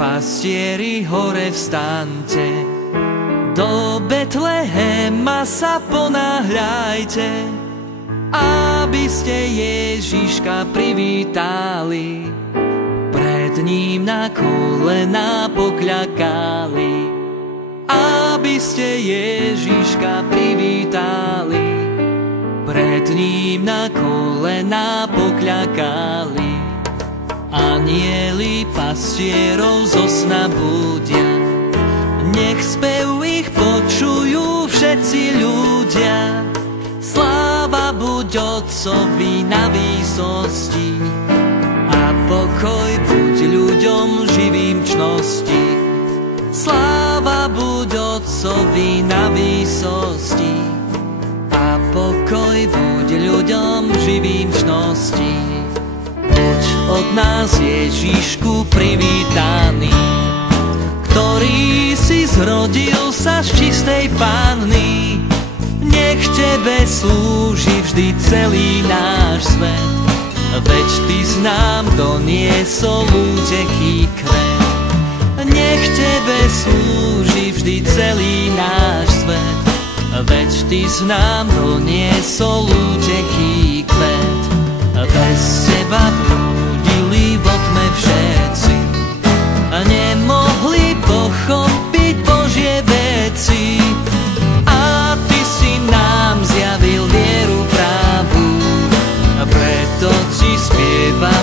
Pastieri, hore vstaňte, do Betlehema sa ponáhľajte, aby ste Ježiška privítali, pred ním na kolená pokľakali. Aby ste Ježiška privítali, pred ním na kolená pokľakali. Anjeli pastierov zo sna budia, nech spev ich počujú všetci ľudia. Sláva buď Otcovi na výsosti a pokoj buď ľuďom živým čnosti. Sláva buď Otcovi na výsosti a pokoj buď ľuďom živým čnosti. Buď od nás Ježišku privítaný, ktorý si zrodil sa z čistej Panny. Nech tebe slúži vždy celý náš svet, veď ty z nám doniesol úteký kvet. Nech tebe slúži vždy celý náš svet, veď ty z nám doniesol úteký kvet. Bez teba blúdili vo tme všetci a nemohli pochopiť Božie veci. A ty si nám zjavil vieru pravú, a preto ti spievam